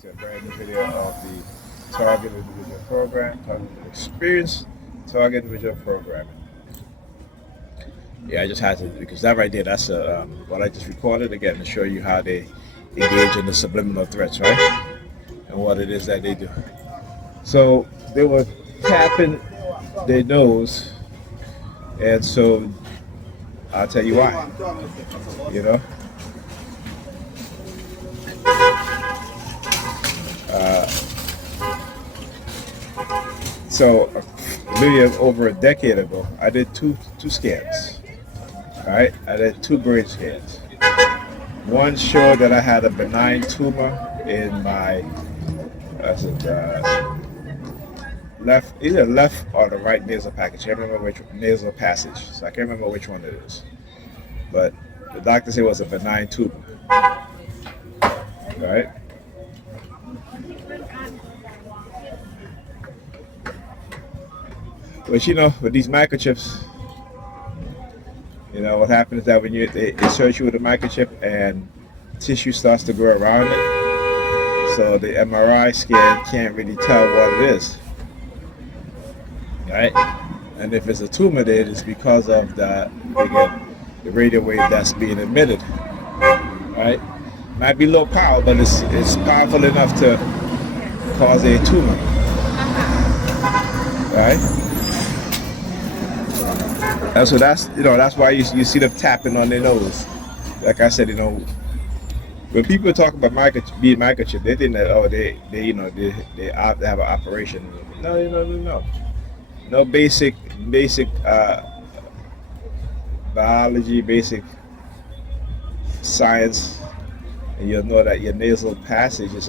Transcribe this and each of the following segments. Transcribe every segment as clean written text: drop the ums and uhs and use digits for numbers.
to a brand new video of the Target Individual Program, Target Experience, Target Individual Programming. Yeah, I just had to, because that right there, that's what I just recorded again to show you how they engage in the subliminal threats, right? And what it is that they do. So they were tapping their nose, and so I'll tell you why. You know, uh, so maybe over a decade ago, I did two scans. All right, I did two brain scans. One showed that I had a benign tumor in my left, either left or the right nasal passage. I can't remember which nasal passage, so I can't remember which one it is. But the doctor said it was a benign tumor. Right? But you know, with these microchips, you know what happens is that when they insert you with a microchip and tissue starts to grow around it, so the MRI scan can't really tell what it is. Right? And if it's a tumor, then it's because of the radio wave that's being emitted. Right? Might be low power, but it's powerful enough to cause a tumor. Right? And so that's why you see them tapping on their nose. Like I said, when people talk about being microchip, they think that they have an operation. No. No basic biology, basic science, and you'll know that your nasal passage is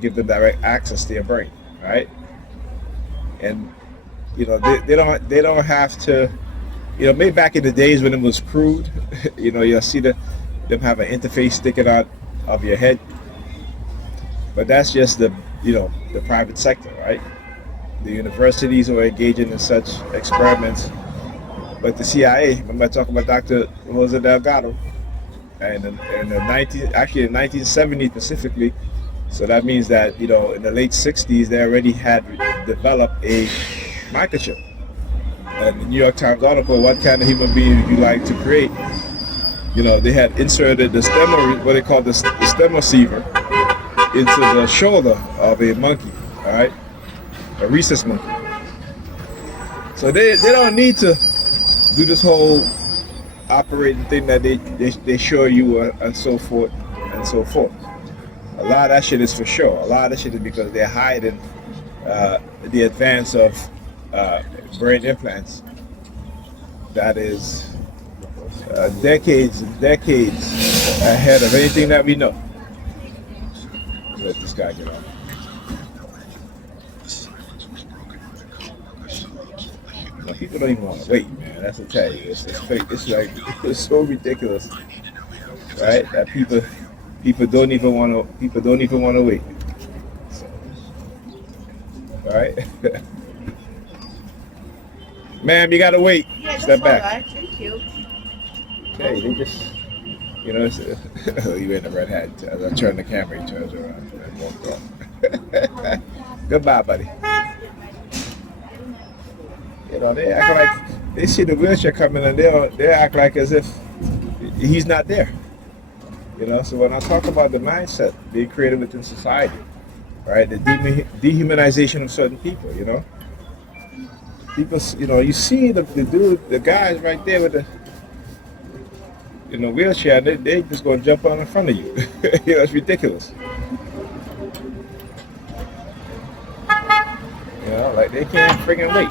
give them direct access to your brain, right? And they don't have to, maybe back in the days when it was crude, you'll see them have an interface sticking out of your head, but that's just the private sector, right? The universities are engaging in such experiments, but the CIA, remember I talking about Dr. Rosa Delgado, and in the 1970s specifically. So that means that in the late 60s they already had developed a microchip. And the New York Times article, "What kind of human being would you like to create?" They had inserted the stem, what they call the stem receiver, into the shoulder of a monkey. All right, a rhesus monkey. So they don't need to do this whole operating thing that they show you and so forth and so forth. A lot of that shit is for sure. A lot of that shit is because they're hiding the advance of brain implants that is decades and decades ahead of anything that we know. Let this guy get on. People don't even want to wait, man. That's what I tell you. It's fake. It's like it's so ridiculous, right? That people don't even want to wait. So, all right, ma'am, you gotta wait. Yeah, Step back. All right. Thank you. Okay, they just you in a red hat. As I turn the camera, he turns around and walks off. Goodbye, buddy. They act like they see the wheelchair coming and they act like as if he's not there. So when I talk about the mindset being created within society, right, the dehumanization of certain people, people, you see the guys right there with the wheelchair, they just gonna jump on in front of you. It's ridiculous. Like they can't friggin' wait.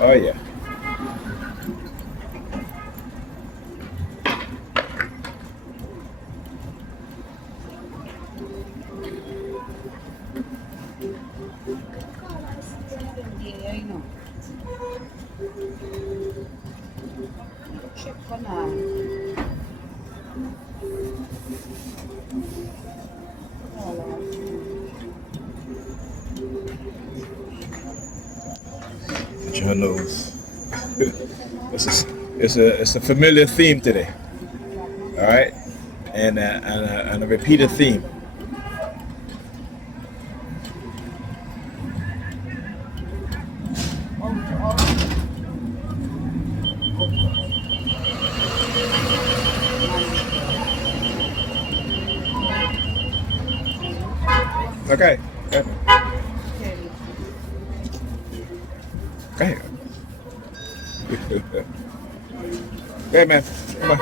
Oh yeah. Check ko na. Your nose. It's a familiar theme today. All right, and a repeated theme. Okay. Go ahead. Hey, man. Come on.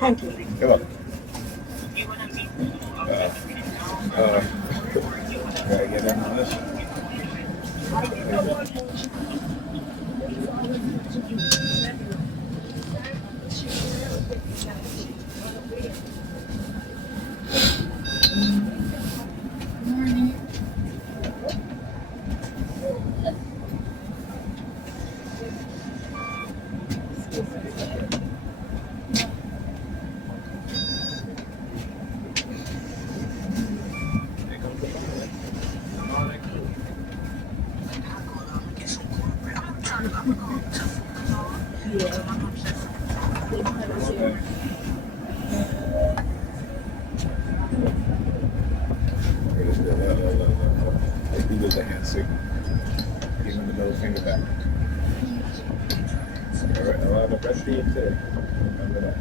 Thank you. Come on. Uh, gotta get in on this. He did the hand signal. Give him the middle finger back. All right, allow the rest of you to remember that.